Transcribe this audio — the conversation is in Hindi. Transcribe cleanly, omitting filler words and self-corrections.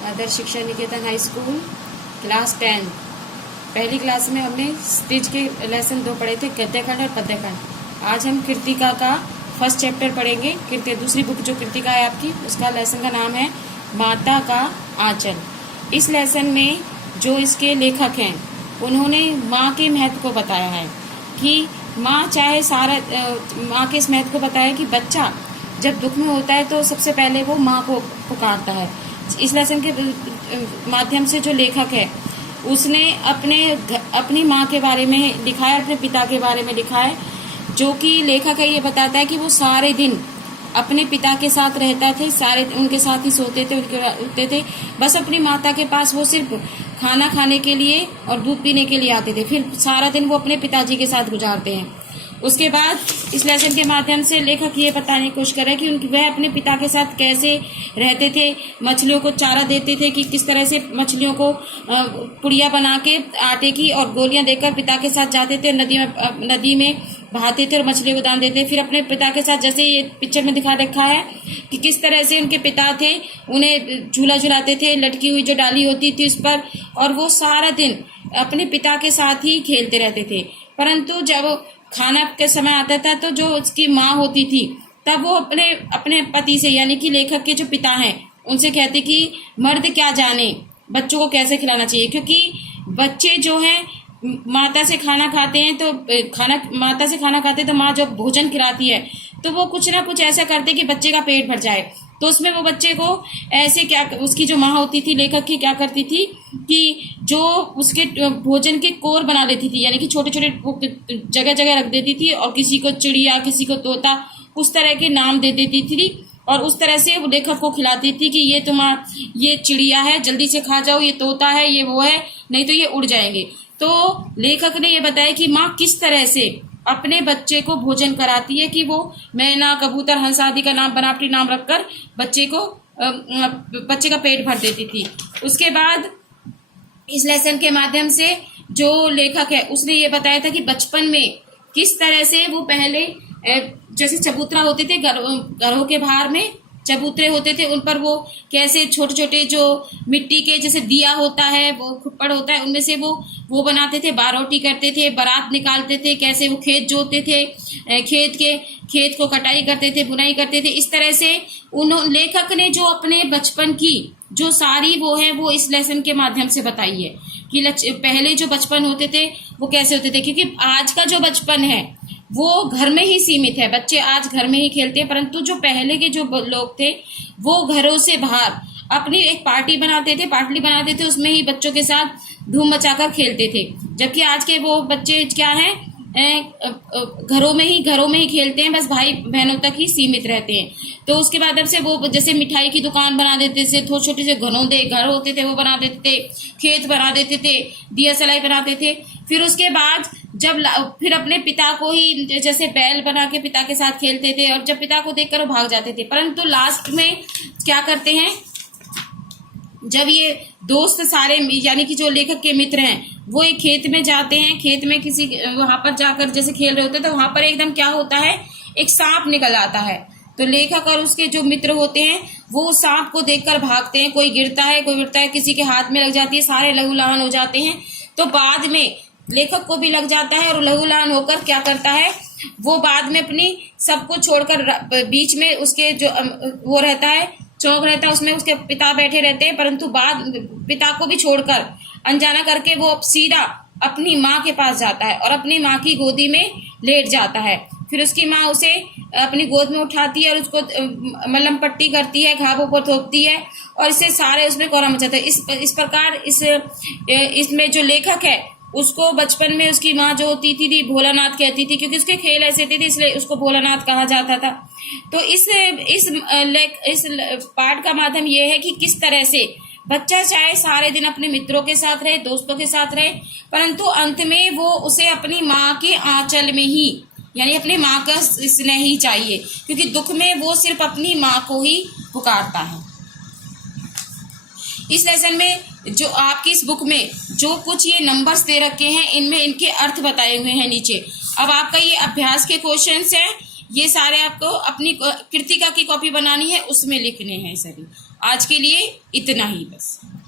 आदर्श शिक्षा निकेतन हाई स्कूल क्लास 10 पहली क्लास में हमने स्पीच के लेसन 2 पढ़े थे, गद्यखंड और पद्यखंड। आज हम कृतिका का फर्स्ट चैप्टर पढ़ेंगे। दूसरी बुक जो कृतिका है आपकी, उसका लेसन का नाम है माता का आंचल। इस लेसन में जो इसके लेखक हैं उन्होंने माँ के महत्व को बताया है कि माँ चाहे सारा माँ के इस महत्व को बताया कि बच्चा जब दुख में होता है तो सबसे पहले वो माँ को पुकारता है। इस लेसन के माध्यम से जो लेखक है उसने अपनी माँ के बारे में लिखा है, अपने पिता के बारे में लिखा है। जो कि लेखक है ये बताता है कि वो सारे दिन अपने पिता के साथ रहता थे, सारे उनके साथ ही सोते थे, उठते थे। बस अपनी माता के पास वो सिर्फ खाना खाने के लिए और दूध पीने के लिए आते थे, फिर सारा दिन वो अपने पिताजी के साथ गुजारते हैं। उसके बाद इस लेसन के माध्यम से लेखक ये बताने की कोशिश कर रहे हैं कि वह अपने पिता के साथ कैसे रहते थे, मछलियों को चारा देते थे, कि किस तरह से मछलियों को पुड़िया बना के आटे की और गोलियां देकर पिता के साथ जाते थे, नदी में बहाते थे और मछलियों को दान देते। फिर अपने पिता के साथ, जैसे ये पिक्चर में दिखा रखा है कि किस तरह से उनके पिता थे, उन्हें झूला झुलाते थे, लटकी हुई जो डाली होती थी उस पर, और वो सारा दिन अपने पिता के साथ ही खेलते रहते थे। परंतु जब खाना के समय आता था तो जो उसकी माँ होती थी तब वो अपने पति से, यानी कि लेखक के जो पिता हैं, उनसे कहते कि मर्द क्या जाने बच्चों को कैसे खिलाना चाहिए, क्योंकि बच्चे जो हैं माता से खाना खाते हैं तो माँ जब भोजन खिलाती है तो वो कुछ ना कुछ ऐसा करते कि बच्चे का पेट भर जाए। तो उसमें वो बच्चे को ऐसे क्या, उसकी जो माँ होती थी लेखक की, क्या करती थी कि जो उसके भोजन के कोर बना लेती थी, यानी कि छोटे छोटे जगह जगह रख देती थी और किसी को चिड़िया, किसी को तोता, उस तरह के नाम दे देती थी और उस तरह से वो लेखक को खिलाती थी कि ये चिड़िया है, जल्दी से खा जाओ, ये तोता है, ये वो है, नहीं तो ये उड़ जाएंगे। तो लेखक ने ये बताया कि माँ किस तरह से अपने बच्चे को भोजन कराती है, कि वो मैना, कबूतर, हंस आदि का नाम, बनावटी नाम रखकर बच्चे का पेट भर देती थी। उसके बाद इस लेसन के माध्यम से जो लेखक है उसने ये बताया था कि बचपन में किस तरह से वो पहले जैसे चबूतरा होते थे, घरों के बाहर में चबूतरे होते थे, उन पर वो कैसे छोटे छोटे जो मिट्टी के जैसे दिया होता है, वो खुप्पड़ होता है, उनमें से वो बनाते थे, बारोटी करते थे, बारात निकालते थे, कैसे वो खेत जोतते थे, खेत को कटाई करते थे, बुनाई करते थे। इस तरह से लेखक ने जो अपने बचपन की जो सारी वो है वो इस लेसन के माध्यम से बताई है कि पहले जो बचपन होते थे वो कैसे होते थे। क्योंकि आज का जो बचपन है वो घर में ही सीमित है, बच्चे आज घर में ही खेलते हैं, परंतु जो पहले के जो लोग थे वो घरों से बाहर अपनी एक पार्टी बनाते थे, उसमें ही बच्चों के साथ धूम मचाकर खेलते थे। जबकि आज के वो बच्चे क्या हैं, घरों में ही खेलते हैं, बस भाई बहनों तक ही सीमित रहते हैं। तो उसके बाद अब से वो जैसे मिठाई की दुकान बना देते थे, छोटे छोटे से घर होते थे वो बना देते थे, खेत बना देते थे, दिया सलाई बनाते थे। फिर उसके बाद फिर अपने पिता को ही जैसे बैल बना के पिता के साथ खेलते थे, और जब पिता को देखकर वो भाग जाते थे। परंतु लास्ट में क्या करते हैं, जब ये दोस्त सारे, यानी कि जो लेखक के मित्र हैं, वो एक खेत में जाते हैं, खेत में किसी वहां पर जाकर जैसे खेल रहे होते हैं, तो वहां पर एकदम क्या होता है, एक सांप निकल आता है। तो लेखक और उसके जो मित्र होते हैं वो उस सांप को देखकर भागते हैं, कोई गिरता है, किसी के हाथ में लग जाती है, सारे लहूलुहान हो जाते हैं। तो बाद में लेखक को भी लग जाता है और लहूलुहान होकर क्या करता है, वो बाद में अपनी सबको छोड़कर बीच में उसके जो वो रहता है, चौक रहता है, उसमें उसके पिता बैठे रहते हैं, परंतु बाद पिता को भी छोड़कर अनजाना करके वो सीधा अपनी माँ के पास जाता है और अपनी माँ की गोदी में लेट जाता है। फिर उसकी माँ उसे अपनी गोद में उठाती है और उसको मलहम पट्टी करती है, घावों पर थोपती है, और इससे सारे उसमें कोहरा मचाता है। इस प्रकार इसमें जो लेखक है उसको बचपन में उसकी माँ जो होती थी भोलानाथ कहती थी, क्योंकि उसके खेल ऐसे थे इसलिए उसको भोलानाथ कहा जाता था। तो इस पाठ का माध्यम ये है कि किस तरह से बच्चा चाहे सारे दिन अपने मित्रों के साथ रहे, दोस्तों के साथ रहे, परंतु अंत में वो उसे अपनी माँ के आंचल में ही, यानी अपनी माँ का स्नेह ही चाहिए, क्योंकि दुख में वो सिर्फ अपनी माँ को ही पुकारता है। इस लेसन में जो आपकी इस बुक में जो कुछ ये नंबर्स दे रखे हैं, इनमें इनके अर्थ बताए हुए हैं नीचे। अब आपका ये अभ्यास के क्वेश्चंस हैं, ये सारे आपको अपनी कृतिका की कॉपी बनानी है, उसमें लिखने हैं सभी। आज के लिए इतना ही बस।